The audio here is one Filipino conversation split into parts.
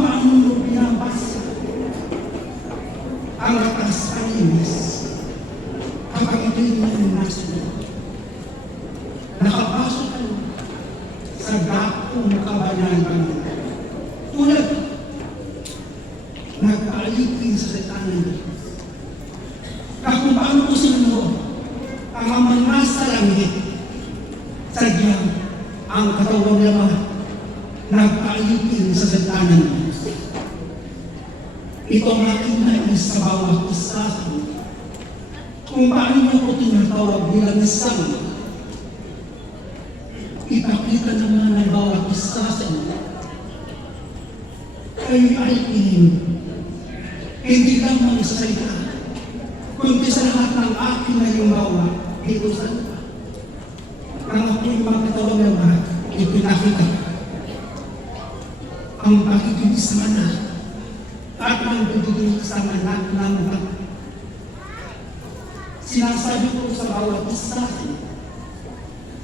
kung paano mo binabasa ang atas kalinis kapag ito'y nasunod. Nakapasok ka sa dakong kabanalan tulad nag-aalipin sa setanan na kung paano ko sinunod ang mga nasa langit sadyang ang katawan naman nag-aalipin sa setanan. Ito ang aking nais sa bawat isa kung paano niyo ko tinatawag bilang isang ipakita naman ng bawat isa sa inyo. Kayo'y alipin, hindi lamang sa salita, kundi sa lahat ng aking halimbawa dito sa lupa. Ang ako'y magkatawag naman, ipinakita ang pakikisama at ang pakikisama ng mga. Sinasabi ko sa bawat isa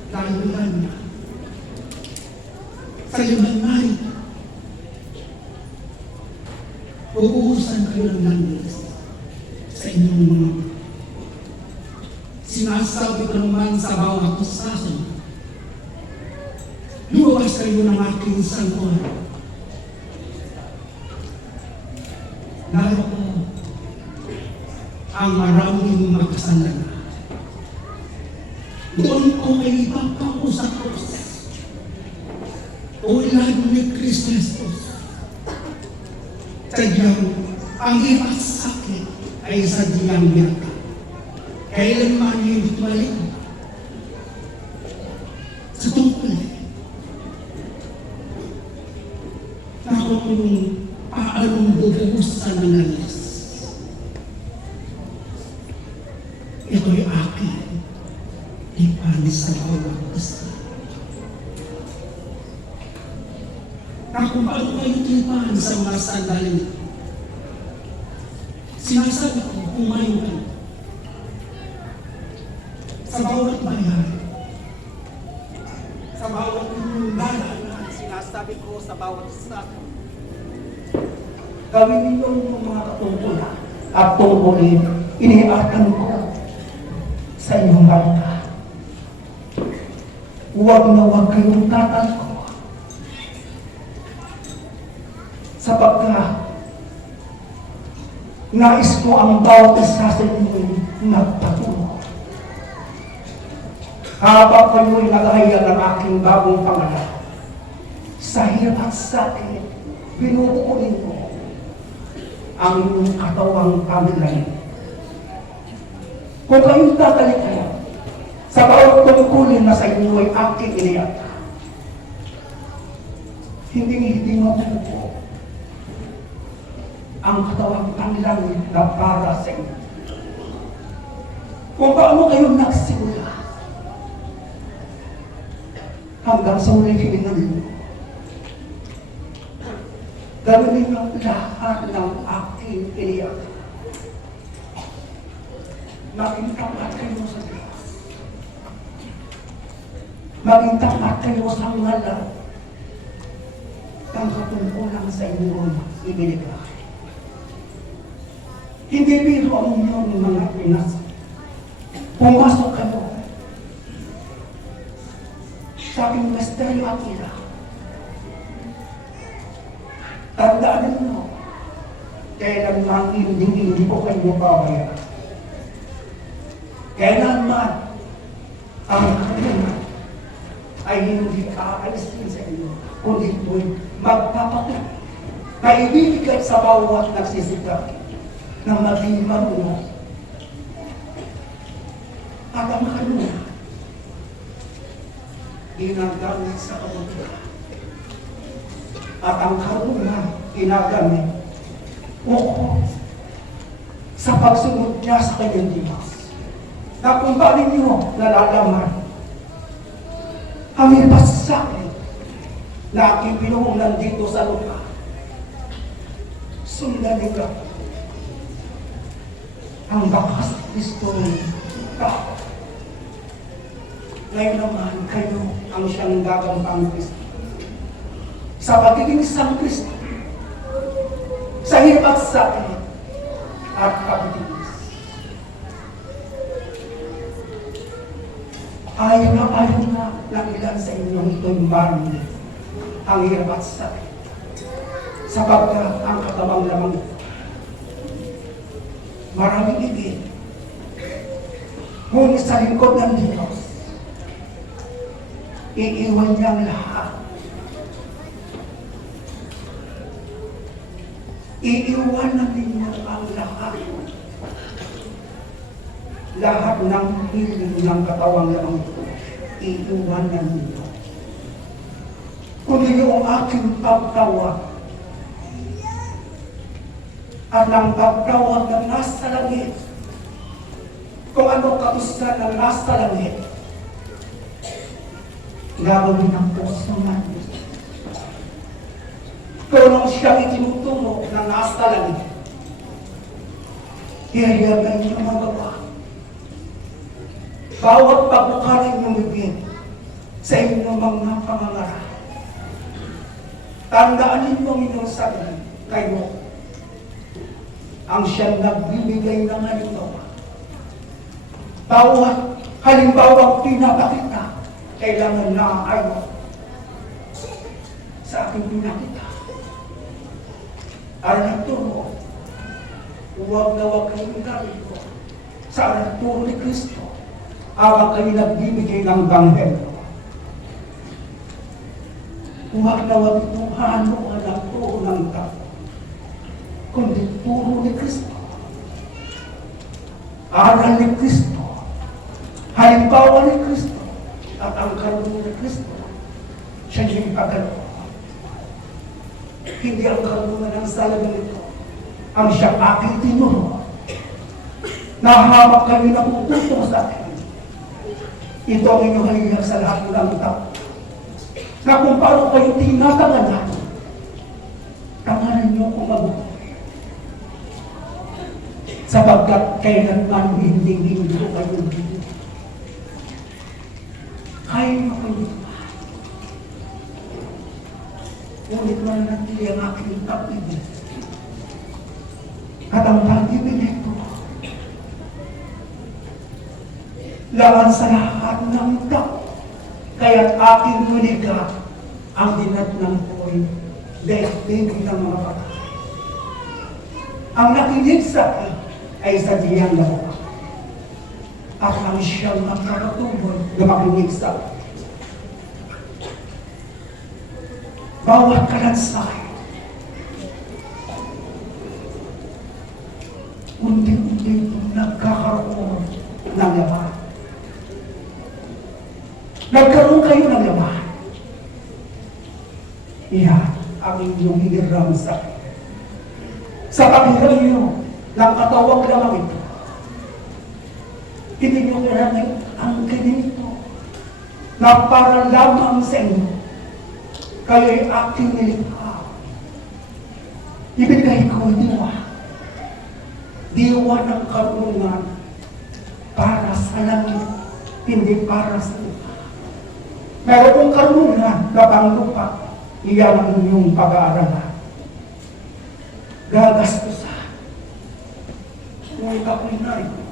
dahil niya sa limang night, uubusan kayo ng langis sa inyong mga. Sinasabi ko naman sa bawat isa, luwas kayo ng aking sangkot. Lalo ko ang maraming magkasalanan. Doon ko may ipapako sa krus. O ilan ni Kristo Jesus. Sadyang ang ibat sakit ay sadyang biyaka. Kailanman hindi balik sa tungkol na kung paanong bubuhusan ng langis. Ito'y akin ipanis sa bawat isa. Na kung paano kayo tipan sa mga sandali, sinasabi ko, kumain ka sa bawat bayan, sa bawat lumbana, sinasabi ko sa bawat isa, gawin ninyo yung mga katungkulan at tungkulin, iniakan ko sa inyong bangka. Huwag na huwag kayong tatalko sapagkat nais ko ang bawat isa sa inyo'y magpatuloy. Habang kayo'y naghahayag ng aking bagong pangalan, sa hirap at sakit, binubukunin ko ang inyong katawang pamilayan. Kung kayo'y tatalikayan, sa bawat tungkulin na sa inyo'y aking iniyak, hindi mabubuo ang katawang pamilayan na para sa inyo. Kung paano kayo nagsimula hanggang sa uling hilingan ninyo, gawin ninyo lahat ng aking iniyak. Maging tapat kayo sa Diyos. Maging tapat kayo sa ngalan ng katungkulang sa inyong ibinigay. Hindi biro ang inyong mga Pinas. Pumasok kayo sa aking misteryo at ila. Tandaan ninyo, kailanman hindi ko kayo pabayaan. Kailanman ang kailanman ay hindi aalisin sa inyo, kundi ito'y magpapatuloy na ibibigay sa bawat nagsisikap na maging marunong. At ang kanuna, ginagamit sa kabutihan. At ang karuna, ginagamit ukol sa pagsunod niya sa kanyang Diyos. Na kung ba ninyo nalalaman ang iba sa akin na aking pinuhunan dito sa lupa, sundan nila ang bakas ni Kristo tao. Ngayon naman kayo ang siyang gagampang Kristo. Sa pagiging isang Kristo, hirap at sakit at pagtiis. Ayaw na ng ilan sa inyong tumbang ang hirap at sakit, sapagkat ang katawang lamang ito maraming higit. Ngunit sa lingkod ng Diyos, iiwan niya ang lahat. Iiwanan ninyo ang lahat. Lahat ng hiling ng katawang lamang ito, iiwanan ninyo. Kung yung aking pagtawag, at ang pagtawag ng nasa langit, kung ano kausan ng nasa langit, gagawin ng puso natin. Kung ano siyang itinuturo ng nasa langit, ihayagay niyo magawa. Bawat pagbukarin ng bibig sa inyong mga pangangaral, tandaan ninyo ang inyong sarili, kayo ang siyang nagbibigay ng halimbawa. Bawat halimbawang pinapakita, kailangan na ayon sa aking pinakita. Aral turo, huwag na huwag kayong gawin ko sa aral turo ni Kristo habang kayo nagbibigay ng banghelo. Huwag na huwag itong hanuan ang turo ng tao, kundi turo ni Kristo. Aral ni Kristo, halimbawa ni Kristo, at ang karunungan ni Kristo, siya yung pagkaloob. Hindi ang karunungan ng salagang ito ang siyang aking tinuro. Nahamak kayo na pupunto sa akin. Ito ang inyong halihag sa lahat ng tao. Na kung paano kayo tinatanganan, tanganan niyo kung mabuti. Sapagkat kailanman hindi ko kayo dito. Kaya mo kayo dito. Ngunit mananatili ang aking pag-ibig. At ang pag-ibig ito, laban sa lahat ng tao, kaya't aking nuliga ang dinatnang ko'y daigdig ng mga patay. Ang nakinig sa akin ay sa diyang lawa. At ang siyang magkakatuboy na makinig sa akin. Bawat kalansay, unti-unti itong nagkakaroon ng laman. Nagkaroon kayo ng laman. Iyan ang inyong hiniram sa akin. Sa kabilang niyo ng katawag lamang ito, hindi niyo kailangan ang ganito na para lamang sa inyo. Kayo'y aking nilikha. Ibigay ko diwa. Diwa ng karunungan para sa langit, hindi para sa lupa. Meron kong karunungan na pang lupa, iyan ang inyong pag-aaralan. Gagastusan. Ngunit ako'y narito.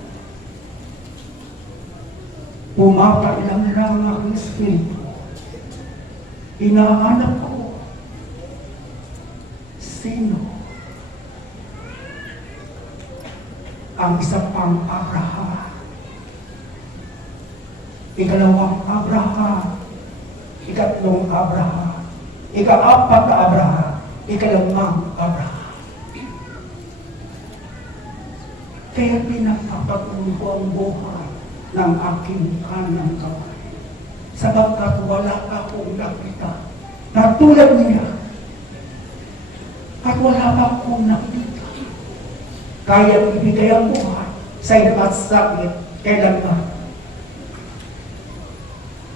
Pumapailang lang ang aking espiritu. Inahanap ko sino ang isa pang Abraham, ikalawang Abraham, ikatlong Abraham, ikaapat na Abraham, ikalimang Abraham. Kaya pinagpapatuloy ko ang buhay ng aking kanang kamay. Sapagkat wala akong nakita na tulad niya. At wala akong nakita. Kaya ibigay ang buhay sa iyo at sakit kailanman.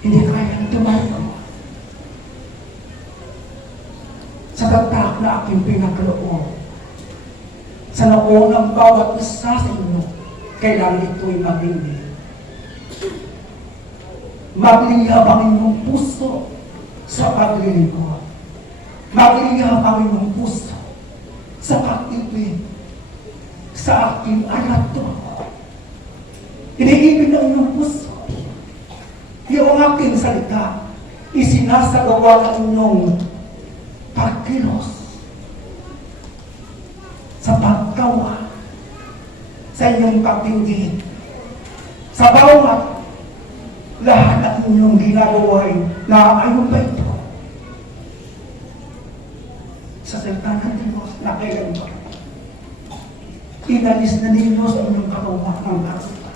Hindi kaya tumayo. Sa tatak na aking pinakaloob. Sa noon ng bawat isa sa inyo, kailangan ito'y maging magliyab ang inyong puso sa paglilingkod. Magliyab ang inyong puso sa pag-ibig sa aking anak to. Iniibig ng inyong puso. Yung aking salita, isinasagawa ng inyong pagkilos sa pagtawa, sa inyong pagtingin, sa bawat lahat ng inyong ginagawa ay naaayon ba ito? Sa salita ng Diyos na kailan ba? Inalis na ninyo sa inyong katawan ng karupa.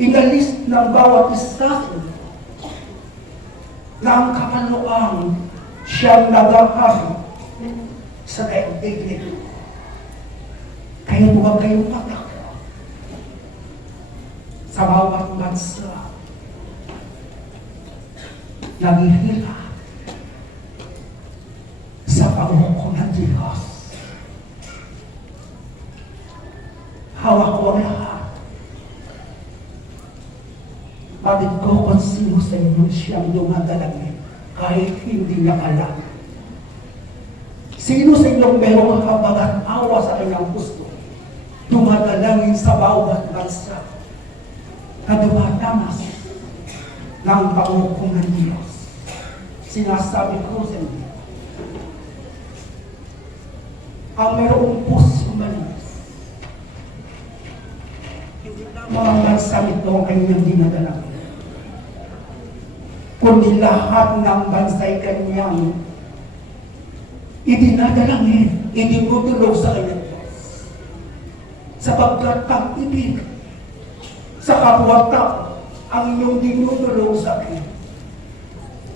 Inalis ng bawat isa na ang kakaluang siyang nagahari sa daigdig nito. Kaya huwag kayong matakot sa bawat bansa naghihila sa panghukom ng Diyos. Hawak-hawak lahat. Batid ko kung sino sa inyo siyang dumadalangin kahit hindi niya alam. Sino sa inyong merong habagat awa sa kanyang gusto, dumadalangin sa bawat bansa na dumadanas ng panghukom ng Diyos. Sinasabi ko sa inyo, ang merong puso manis, hindi na mga bansa ito ang kanyang dinadalangin, kundi lahat ng bansa'y kanyang idinadalangin, idinudulog sa kanyang Diyos. Sapagkat pag-ibig sa kapwa-tao ang inyong dinudulog sa akin.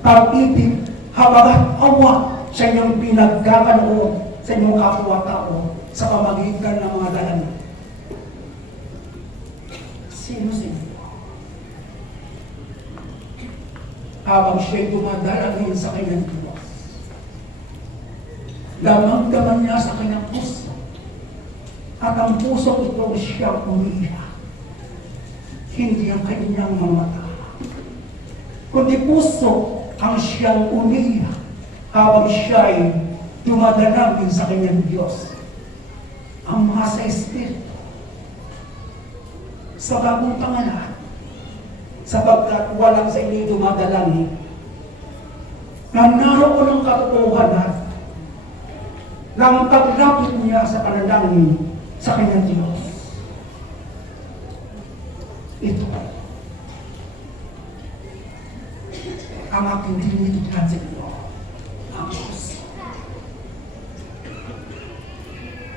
Pag-ibig, habagat awa sa inyong pinagkakanoon sa inyong kapwa-tao sa pamagitan ng mga dalangin. Sino sa inyo? Habang siya'y dumadalangin sa kanyang Diyos, damang-daman niya sa kanyang puso, at ang puso ito siyang umiiyak. Hindi ang kanyang mga mata, kundi puso ang siyang umiiyak habang siya'y dumadalangin sa kanyang Diyos. Ang mga sa Espiritu, sa bagong pangalan, sapagkat walang sa inyo dumadalangin na naroon ang katotohanan ng paglapit niya sa panalangin sa kanyang Diyos. Ito ang aking tinitigan sa inyo, ang puso.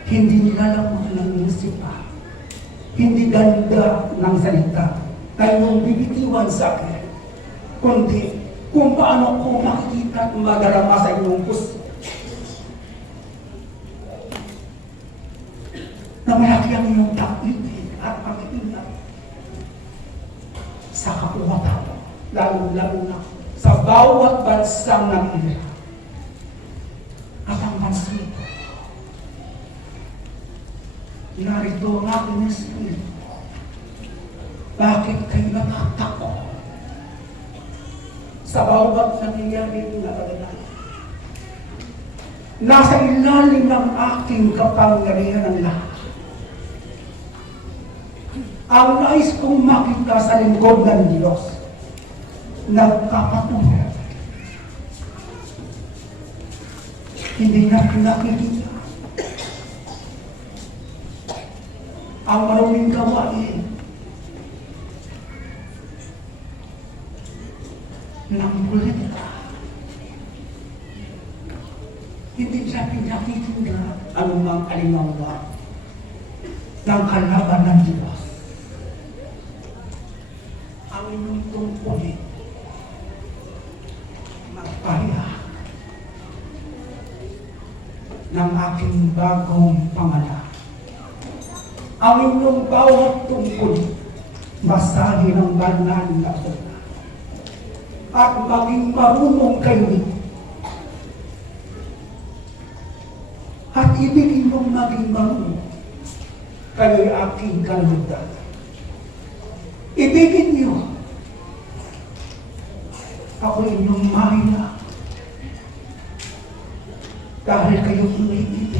Hindi nilalamang ng isipan, hindi ganda ng salita na inyong bibitiwan sa akin, kundi kung paano ko makikita at madarama sa inyong puso na malaki ang inyong pag-ibig at pag-iingat sa kapwa-tao, lalo-lalo na sa bawat bansang nag-iira. At ang bansa ito, narito ang aking espiritu. Bakit kayo natatakot sa bawat nangyayari na kalagayan? Nasa ilalim ng aking kapangyarihan ng lahat. Ang nais kong makita sa lingkod ng Diyos, nagkapatuloy. Hindi na pinakikita ang maruming gawain ng politika. Hindi siya pinakikita anumang alimangawa ng kalaban ng Diyos. Ang inyong tungkulin, magpahiya ng aking bagong pangalan. Ang inyong bawat tungkol, basahin ang banal na sulat. At maging marunong kayo. At ibigin mong maging marunong, kayo'y aking kalugdan. Ibigin niyo, ako inyong mahina. Dahil kayo umiibig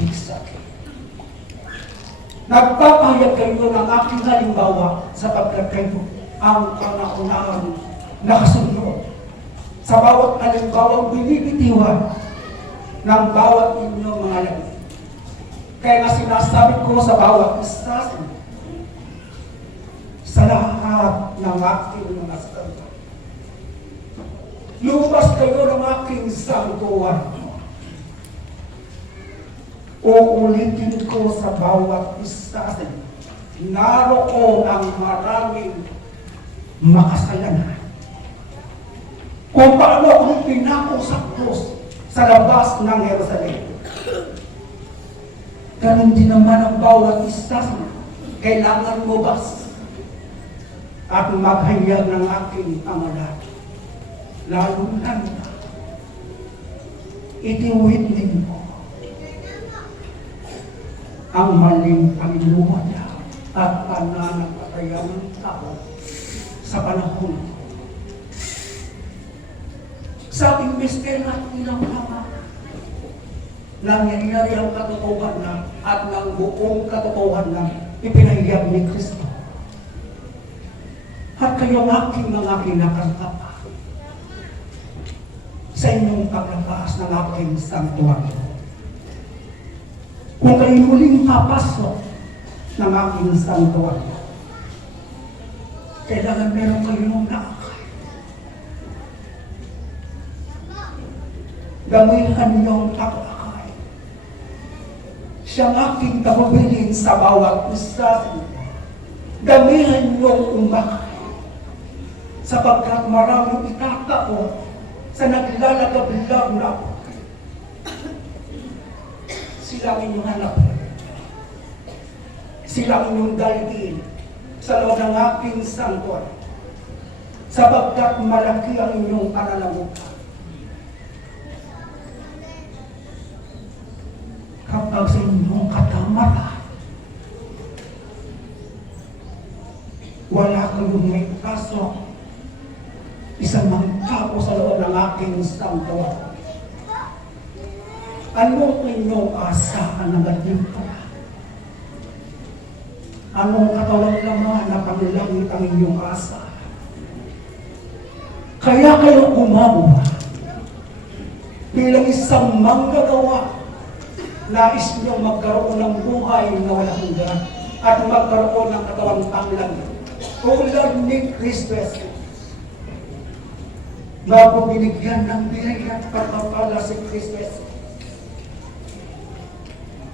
Nagpapahayag kayo ng aking halimbawa sapagkat kayo ang kauna-unahang nakasunod sa bawat halimbawang binibitiwan ng bawat inyong mga labi. Kaya nga sinasabi ko sa bawat isa sa lahat ng aking mga salita, lumabas kayo ng aking sangtuan. Uulitin ko sa bawat isa, naroon ang maraming makasalanan. Kung paano kung pinako sa krus sa labas ng Jerusalem. Ganun din naman ang bawat isa, kailangan lumabas at maghayag ng aking pangalan. Lalo na itiwid ninyo ang maling paninuwala at pananampalataya ng tao sa panahon. Sa ating mister at ilang mga nangyayari ang katotohanan at ng buong katotohanan ipinahayag ni Kristo. At kayo aking mga kinakantapa sa inyong paglabas ng aking santuan. Kung kayo muling papasok ng aking santuan, kailangan meron kayong nakakay. Gamihan niyong pag-akay. Siyang aking tagubilin sa bawat isa. Gamihan niyong umakay. Sapagkat maraming itatao sa naglalagabilag na ako. Sila ang inyong hanap. Sila ang inyong dalhin sa loob ng aking santuan. Sapagkat malaki ang inyong pananamutan. Kapag sa inyong katamaran, wala kayong may pasok, isang mga sa loob ng aking santuan. Anong inyong asahan na ganito? Anong katawan laman na panilangit ang inyong asa? Kaya kayo gumawa bilang isang manggagawa, nais niyong magkaroon ng buhay na walang hanggan at magkaroon ng katawang panglangit. Tulad ni Kristo Jesus. Bago binigyan ng biyaya at pagpapala si Kristo Jesus,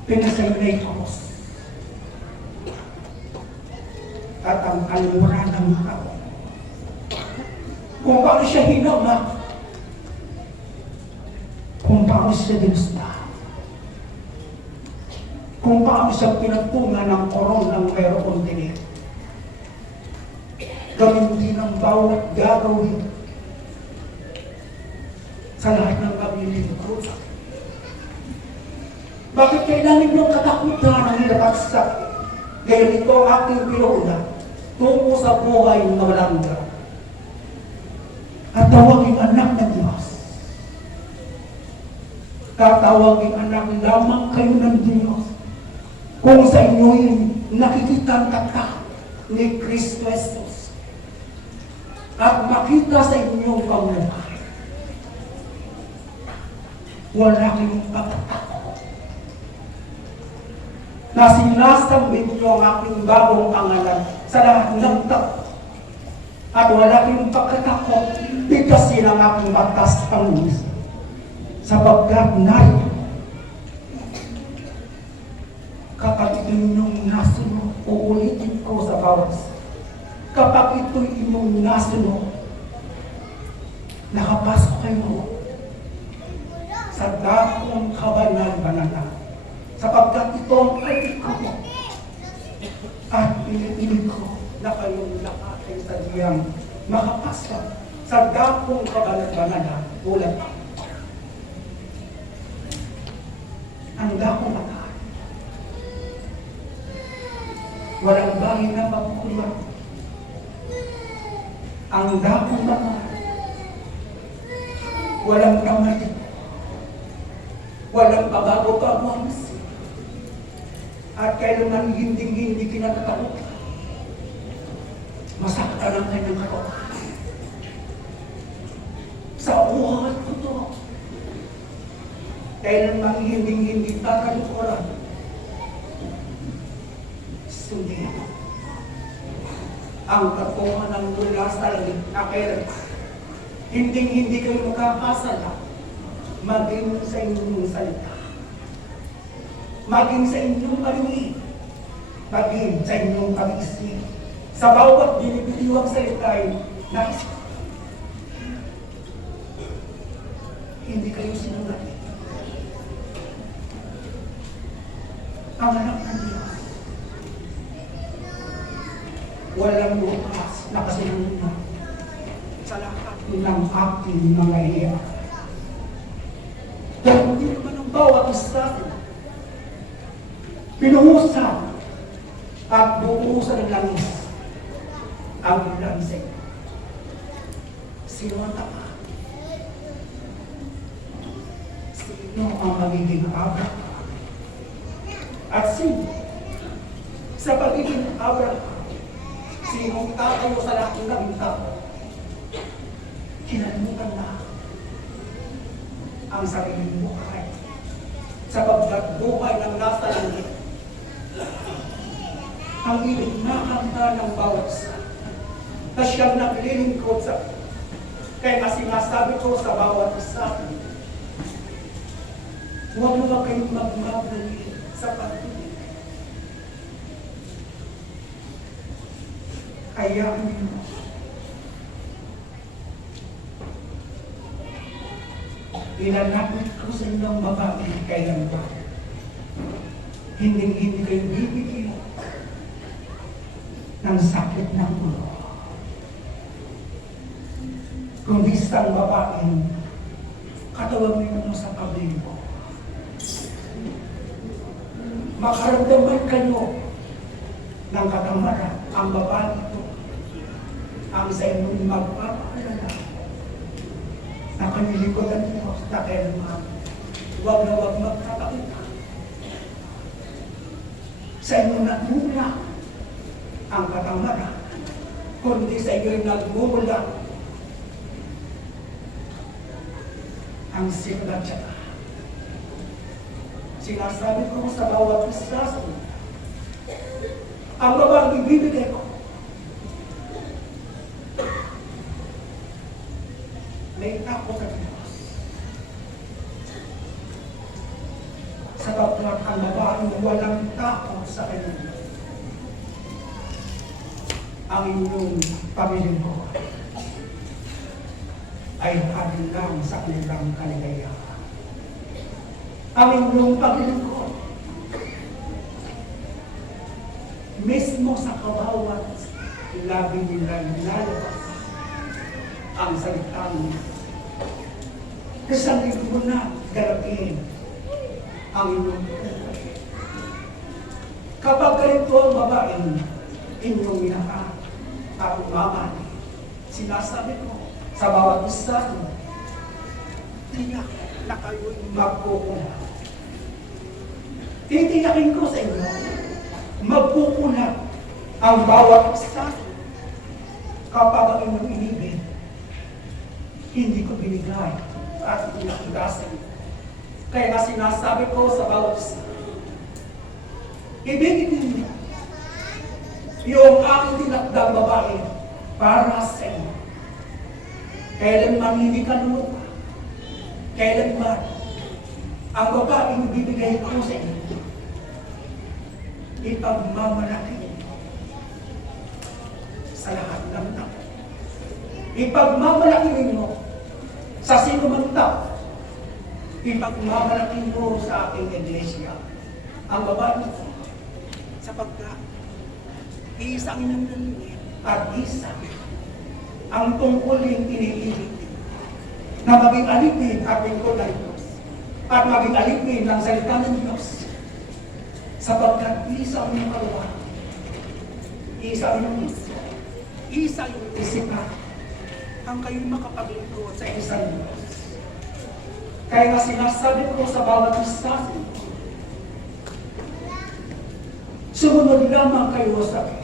pinasay na itos at ang kalura ng tao. Kung paano siya hinamak, kung paano siya dinusta, kung paano siya pinagpunga ng koron ng mayroong tinig. Gawin din ang bawat gagawin sa lahat ng paglilingkod. Bakit kailangan niyong katakutan ang hirap at sakit? Gaya nito ang aking pinuuna tungo sa buhay na walang hanggan. At tawagin anak ng Diyos. Tatawagin anak lamang kayo ng Diyos kung sa inyo'y nakikita ang tatak ni Kristo Jesus at makita sa inyong pamumuhay. Wala kayong pagtatakot na sinasambit niyo ang aking bagong pangalan sa lahat ng tao. At wala kayong pagkatakot, bigkasin ang aking batas pangulis. Sapagkat narito, kapag inyong nasunod, uulitin ko sa bawas. Kapag ito'y inyong nasunod, nakapasok kayo sa dakong kabanal-banalan. Sapagkat ito ang ating ko at pinipilig ko na kayong lahat ay sadyang makapasok sa dakong kabanal-banalan ulat ako. Ang dakong matahan. Walang bahay na magkulang. Ang dakong matahan. Walang kamay. Walang pabago-bago ang At kailanman hindi kinatatakot. Masaktan ang kanyang katawan. Sa uhat ko to. Kailanman hindi tatalukuran. Sundi. Ang katuhan ng mula sa langit na kailan. Hindi kayo makakasala. Maging sa inyong salita. Maging sa inyong parinig. Maging sa inyong pag-isip. Sa bawat binibitiwang salita ay nais. Hindi kayo sinungaling. Ang anak ng Diyos. Walang bukas na kasinungan sa lahat ng aking mga hiya. Dahil hindi naman ang bawat isa pinuhusan at buusan ng langis ang lansing. Sino ang tama? Sino ang magiging abra? At sino sa pagiging abra? Sinong tao sa lahat ng kaming tao? Kinalimutan na ang sariling buhay. Sapagkat buhay ng nasa langit. Ang ibig makanta ng bawat isa. Na siyang naglilingkod sa kaya sinasabi ko sa bawat isa. Huwag mo kayong magmabali sa pagtuloy. Kaya ninyo. Ilalapit ko sa inyong babae kailan ba? Hindi kayo bibigyan ng sakit ng ulo. Kung isang babaeng katawag ninyo sa pablibo, makaramdaman kayo ng katamaran ang babae ito ang sa inyong magpapaalala na kanilikodan niyo na kailanman huwag na huwag magkakita sa inyong nagmula ang katamaran kundi sa inyong nagmumula ang siklat siya. Sinasabi ko sa bawat isa ang babaeng ibibigay ko may takot sa Diyos. Sapagkat ang babaeng walang takot sa kanya ang inyong pamilyang ko ay hadilang sa kanilang kaligayahan. Ang inyong pamilyang ko mismo sa kabawat labi nila nilalabas ang salitang kasali mo na garapiin ang inyong buhay. Kapag ganito ang babaeng inyong minahal at umaman, sinasabi ko sa bawat isa, tiyak na kayo'y magkukulat. Titiyakin ko sa inyo, magkukulat ang bawat isa kapag ang inyong inibig, hindi ko binigay at inakudasin. Kaya nga sinasabi ko sa bawat isa, ibigin ninyo yung aking tinakdang babae para sa inyo. Kailanman hindi ka lumupa, kailanman ang babaeng bibigay ko sa inyo, ipagmamalaki sa lahat ng tao. Ipagmamalaki ninyo sa sino man tao. Ipagmamalaki mo sa aking iglesia ang babae mo sapagkat isang inyong nalingin at isa ang tungkulin iniibig na maging alipin at lingkod ng Diyos at maging alipin ng salita ng Diyos sapagkat isa ang inyong kaluwa, isa ang inyong isip, isa ang inyong isipan ang kayo'y makapaglingkod sa isang Diyos. Kaya nga sinasabi ko sa bawat isa, Sumunod lamang kayo sa akin.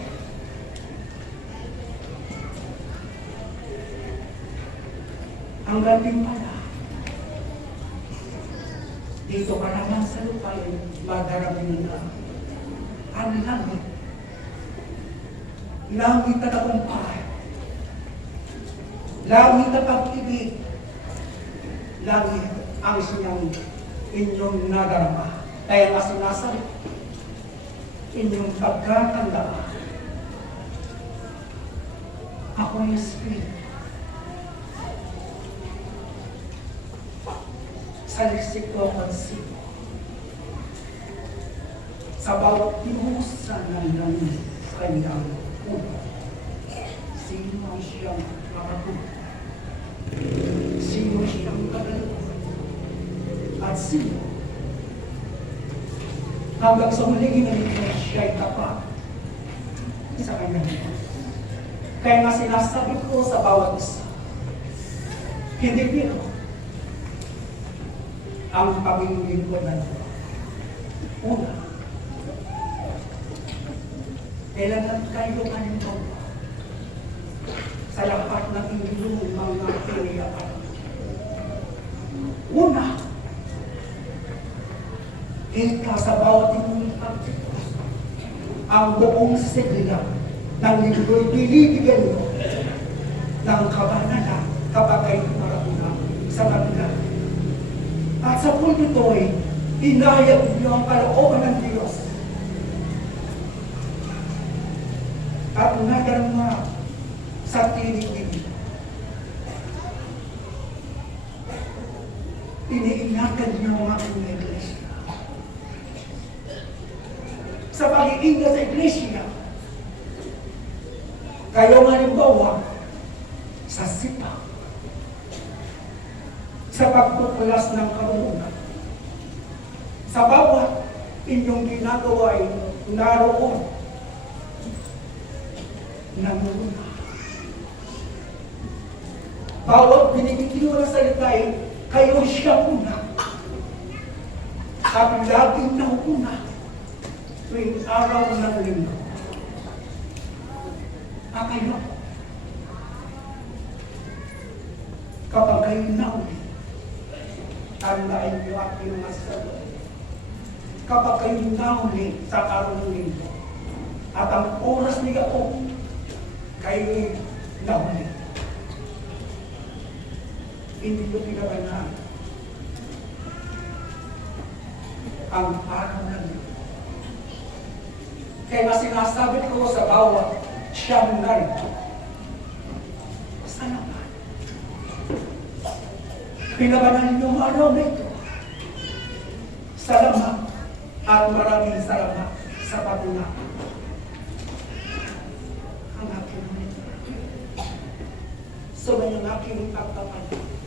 Ang galing pala. Dito ka naman sa lupa madarami na ang langit. Langit na tagumpay. Langit na pag-ibig. Langit ang siyang inyong nadarama. Kaya nga sinasabi, inyong pagkatandaan. Ako yung Espiritu. Sa liksiko konsipo. Sa bawat tinusan ng langit sa kanyang ulo. Sino ang siyang makatulog? Sino siyang kagalaw? At sino? Hanggang sa huling ginalitin siya'y tapat sa kanyang ito. Kaya nga sinasabi ko sa bawat isa, hindi biro ang pagiging ko na ito. Una, kailangan kayo halimbawa sa lahat ng inyong mga pinayakan. Una, kita sa bawat inyong pagtitos, ang buong sigla ng linggo'y binibigyan mo ng kabanalan kapag kayo marunang sa kanila. At sa punto ito'y inayag niyo ang kalooban ng Diyos. At nadarama sa tinig-tinig. Iniingatan niyo ang aking iglesia. Sa pag-iingat sa iglesia, kayo halimbawa sa sipa, sa pagpuplas ng karunungan. Sa bawat inyong ginagawa ay naroon namuna. Bawat binibitiyo na salita ay kayo siya una. At laging nauna tuwing araw ng linggo. At kayo, kapag kayo nauli, tandaan niyo aking masasabi. Kapag kayo nauli sa araw ng linggo, at ang oras ni Gato, kayo nauli. Hindi nyo pinabanaan ang araw ng linggo. Kaya nga sinasabi ko sa bawat siyang narito, sana ba? Pinabanaan niyo ang araw na ito. Salamat at maraming salamat sa patuloy. Ang aking mga. So, ang aking pagpapalit.